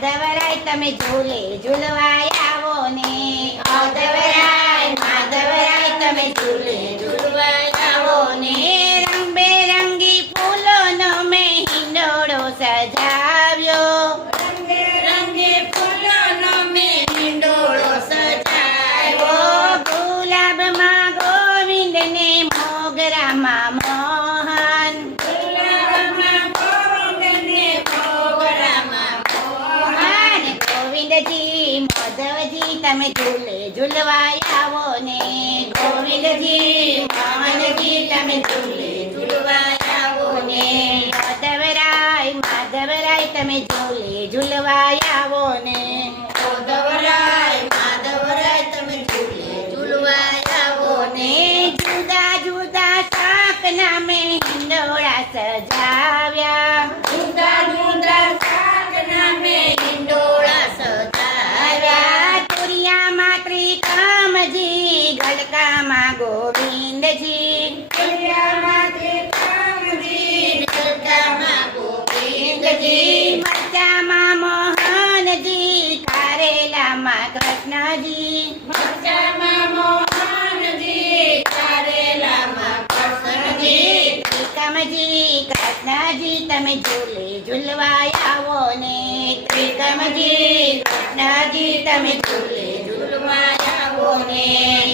માધવરાય તમે ઝૂલે ઝૂલવાય આવો ને માધવરાય માધવરાય તમે ઝૂલે ઝૂલવાય આવો ને રંગબેરંગી ફૂલોનો મેં હિંડોળો સજાવ્યો રંગબેરંગી ફૂલોનો મેં હિંડોળો સજાવ્યો ગુલાબમાં ગોવિંદને મોગરામાં મોહન ગોવિંદજી માધવજી તમે ઝૂલે ઝૂલવાય આવો ને ગોવિંદજી મોહનજી તમે ઝૂલે ઝૂલવાય આવો ને માધવરાય માધવરાય તમે ઝૂલે ઝૂલવાય આવો ને માધવરાય માધવરાય તમે ઝૂલે ઝૂલવાય આવો ને જુદા જુદા શાકના મેં હિંડોળા સજાવ્યા જુદા જુદા શાકના મેં હિંડોળા સજાવ્યા તુરિયામાં ત્રિકમજી ગલકામાં ગોવિંદજી તુરિયામાં ત્રિકમજી ગલકામાં ગોવિંદજી મરચામાં મોહનજી કારેલામાં કૃષ્ણજી મરચામાં મોહનજી કારેલામાં કૃષ્ણજી ત્રિકમજી કૃષ્ણજી તમે ઝૂલે ઝૂલવાય આવો ને ત્રિકમજી કૃષ્ણજી તમે ઝૂલે ઝૂલવાય આવો ને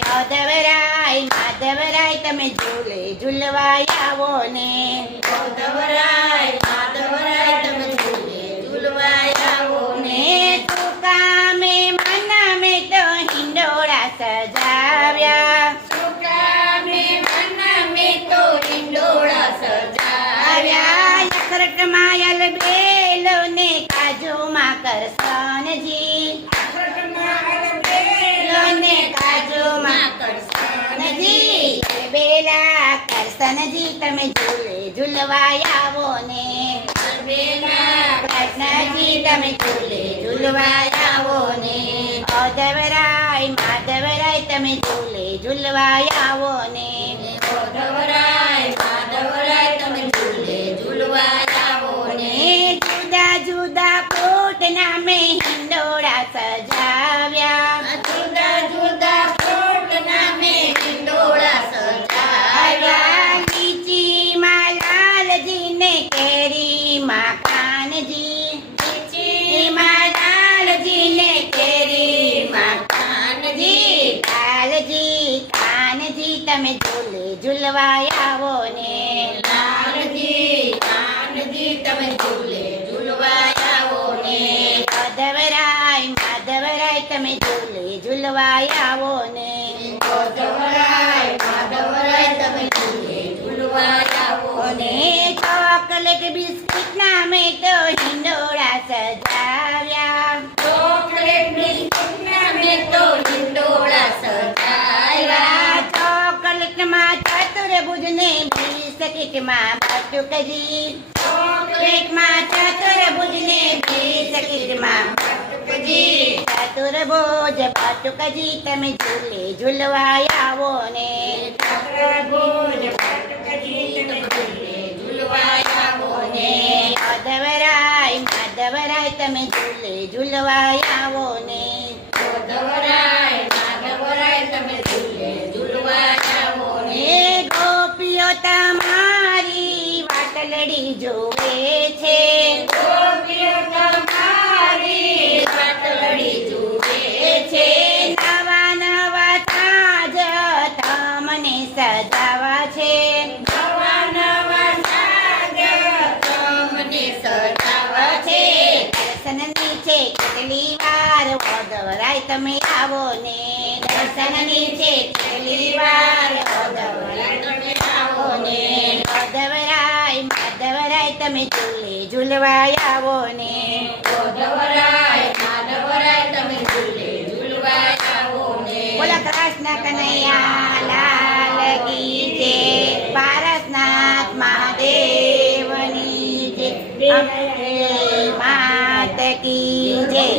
માધવરાય માધવરાય તમે ઝૂલે ઝૂલવાય આવો ને માધવરાય માધવરાય તમે ઝૂલે ઝૂલવાય આવો ને સુકામે મનામે તો હિંડોળા સજાવ્યા સુકામે મનામે તો હિંડોળા સજાવ્યા યખરટમાં યલબેલો ને કાજુમાં કરસનજી ને કાજુમાં કરસનજી બેલા કરસનજી તમે ઝૂલે ઝૂલવાય આવો ને બેલા કૃષ્ણજી તમે ઝૂલે ઝૂલવાય આવો ને માધવરાય માધવરાય તમે ઝૂલે ઝૂલવાય આવો ને માધવરાય માધવરાય તમે ઝૂલે ઝૂલવાય આવો ને જુદા જુદા ફૂટના મેં હિંડોળા સજાવ્યા જુદા જુદા ફૂટના મેં હિંડોળા સજાવ્યા લીચીમાં લાલજી ને કેરીમાં કાનજી લીચીમાં લાલજી ને કેરીમાં કાનજી લાલજી કાનજી તમે ઝૂલે ઝૂલવાય આવો ને લાલજી કાનજી તમે ઝૂલે ઝૂલવાય આવો ને માધવરાય માધવરાય તમે ઝૂલે ઝૂલવાય આવો ને માધવરાય માધવરાય તમે ઝૂલે ઝૂલવાય આવો ને ચોકલેટ બિસ્કિટ ના મેં તો હિંડોળા સજાવ્યા ચોકલેટ બિસ્કિટ ના મેં તો હિંડોળા સજાવ્યા ચોકલેટમાં ચતુર્ભુજ ને બિસ્કિટમાં બટુકજી ચોકલેટમાં ચતુર્ભુજ ને બિસ્કિટમાં બટુકજી ચતુર્ભુજ બટુકજી તમે ઝૂલે ઝૂલવાય આવો ને ચતુર્ભુજ બટુકજી તમે ઝૂલે ઝૂલવાય આવો ને માધવરાય માધવરાય તમે ઝૂલે ઝૂલવાય આવો ને માધવરાય માધવરાય તમે ઝૂલે ઝૂલવાય આવો ને ગોપીઓ તમારી વાટલડી જોવે છે ગોપીઓ તમારી વાટલડી જોવે છે નવા નવા સાજ તમને સજાવા છે નવા નવા સાજ તમને સજાવા છે દર્શન નીચે કેટલી વાર માધવરાય તમે આવો ને દર્શન નીચે કેટલી વાર માધવરાય તમે આવો ને માધવરાય માધવરાય તમે ઝૂલે ઝૂલવાય આવો ને માધવરાય માધવરાય તમે ઝૂલે ઝૂલવાય આવો ને બોલા કૃષ્ણ કનૈયા લાલ કી જય પારસનાથ મહાદેવની જય માત કી જય